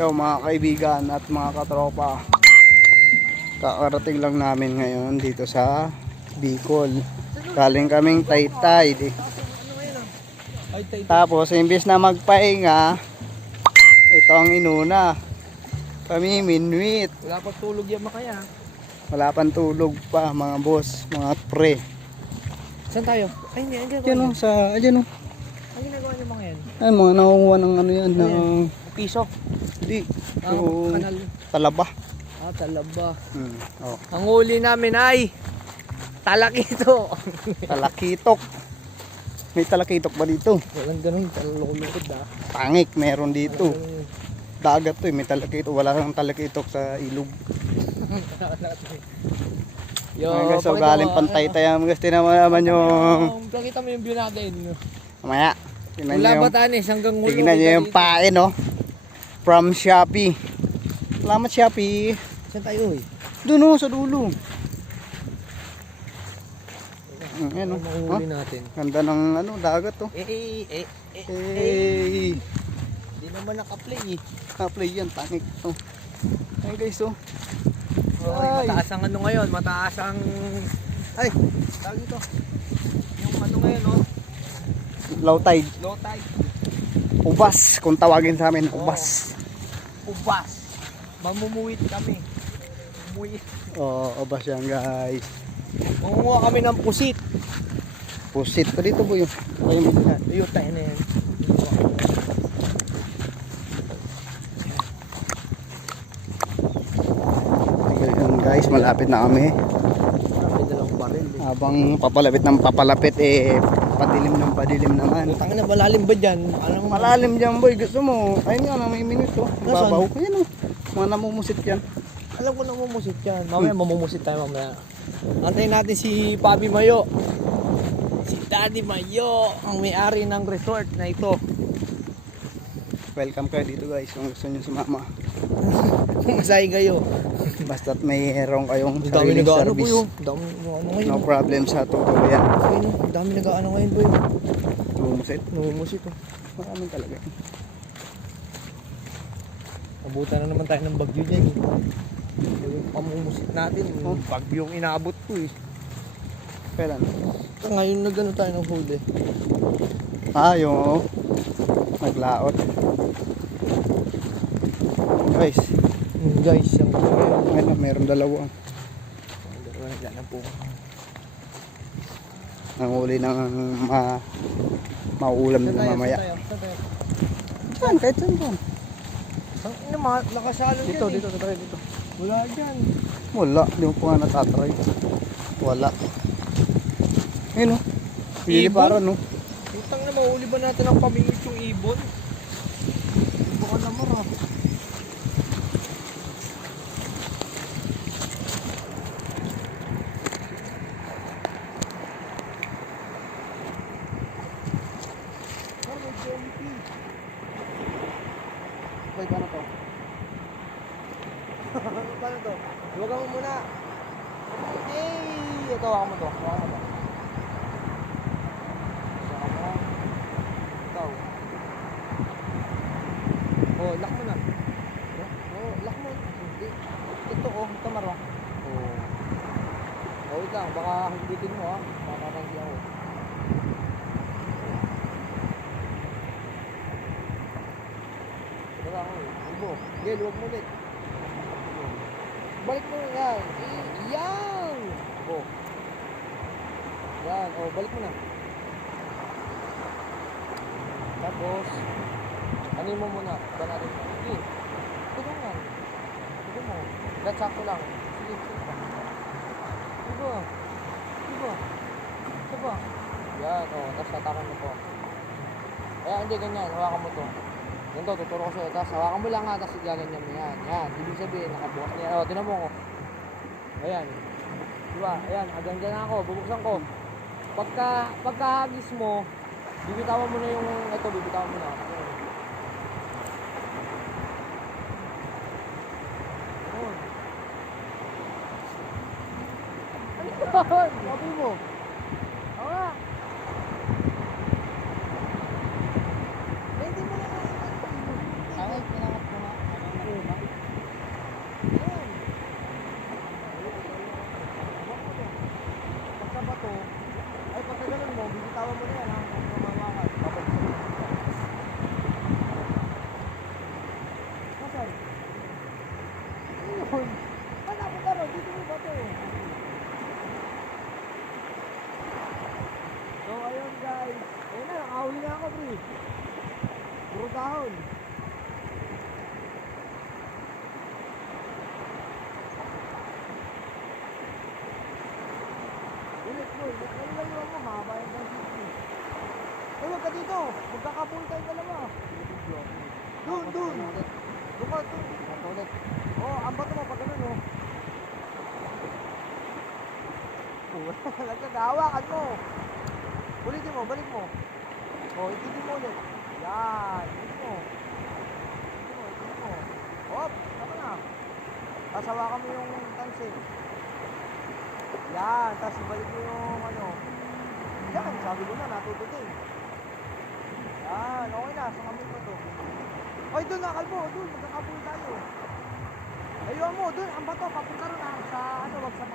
Yo mga kaibigan at mga katropa, kakarating lang namin ngayon dito sa Bicol. Galing kaming Taytay. Tapos imbes na magpahinga, ito ang inuna. Kami minwit. Wala pa tulog yan makaya. Wala pang tulog pa mga boss, mga pre. Saan tayo? Ay, hindi. Diyan o, sa, diyan o. Ang ginagawa niyo mga yan? Ay, mga nakukuha ng ano yan, ng Piso? di, Yung kanal. talaba. Ah, talaba. Oh. Ang huli namin ay talakito. Talakitok. May talakitok ba dito? Walang ganun, talulukod ah. Pangik, meron dito. Dagat to eh, may talakitok. Wala kang talakitok sa ilog. Yo, Guys, so galing Pantaytay ang guys, naman yung pakita mo yung view natin. mamaya. Tingnan Mula nyo yung, Batanes hanggang Hulo. tingnan nyo yung pain, no? From Shopee. Salamat Shopee. Saan tayo eh? Doon oh, sa dulo. Ayan oh. Mahuhuli natin. Ganda ng ano, dagat oh. Eh. Hindi naman naka-play eh. Na-play yan, tangik to. Ayan guys oh. Ay, mataas ang ano ngayon, mataas ang... Ay, tawag dito. Yung ano ngayon oh. Low tide. Low tide. Ubas, kung tawagin sa amin, ubas. Ubas. Mamumuwit kami. Umuwit. Ubas yan guys. Mangunguha kami ng pusit. Pusit pa dito po yun. Ayun. Ayun, tayo na yan. Ayun guys, malapit na kami. May dalawang baril eh. Habang papalapit ng papalapit padilim ng padilim naman. Tangin na, malalim ba dyan? Alam mo, Malalim dyan boy, gusto mo. Ayun nga, may minuto. Nasaan? Babaw. Ayun o. Mga namumusit yan. alam ko na mamumusit yan. Mamaya mamumusit tayo mamaya. Antayin natin si Pabi Mayo. Si Daddy Mayo, ang may-ari ng resort na ito. Welcome kayo dito guys kung gusto nyo sumama. Masay kayo. Basta't mayroong kayong Ang dami sariling nag-ano po service. yun. Ang dami nag-ano ngayon. No problem sa tutuloy yan. Ayun, ang dami nag-ano ngayon po yun. Namumusit. Namumusit oh. Maraming talaga. Abutan na naman tayo ng bagyo dyan eh. Yung pamumusit natin, Oh. bagyong inaabot ko eh. Kailan? Ngayon nag-ano tayo ng huli. Yung naglaot. Guys, Guys, yung ano, meron dalawa. dyan na po. Nanguli ng mauulam nila mamaya. Saan? Kahit saan doon? Ang ina, nakasalon Dito, dyan dito, try dito. Wala dyan. Wala, di mo pa nga natatry. Wala. Ayun o. Liliparan o. Utang na, mahuli ba natin ang pamingit yung ibon? Baka naman ha. Okay, paano to? Paano to? Huwag mo muna. Yay! Ito, hawakan mo to. Hawakan mo to. Saka mo. Ikaw. Oh, lock mo na. Oh, lock mo. Hindi. Ito oh, tamara. Oh. Oh, wait lang. Baka higitin mo ha. Makakatanggi ako. Ito lang ako eh. Ibo. Sige, luwag mo ulit. Balik mo yan. Yan! Oh. Yan. Oh, balik mo na. Tapos, ano mo muna? Ba natin? Sige. Ito lang. Ito mo. Gatsako lang. Sige, sige pa. Diba? Diba? Diba? Yan. Oh, tapos tatakan mo to. Ayan, hindi ganyan. Hawakan mo to. Ganito, tuturo ko sa'yo. Tapos hawakan mo lang ha, tapos gaganyan mo yan. Yan, ibig sabihin, nakabukas na yan. O, tinan mo ko. Ayan. Diba? Ayan, hanggang dyan ako. Bubuksan ko. Pagkahagis mo, bibitawan mo na yung, ito, bibitawan mo na. Ayan. Ano yun? Sabi mo. Awa. Hindi mo na. huwag ka dito. Magkakapul tayo dalawa. Doon. Doon ka, doon. Ulit. Oh, ang bato mo pag ganun, oh. Nagkagawakan mo. Ulitin mo, balik mo. Oh, itigin mo ulit. Yan, itigin mo. Itigin mo. Hop, tama na. Tapos hawakan mo yung tansin. Yan, tapos ibalik mo yung ano. Yan, sabi ko na, natuto din. Yan, okay na, sungamin mo to. Oy, doon na, kalbo, doon, magkakapul tayo. Ayun mo, doon, ang bato, papunta rin sa, ano, wag sa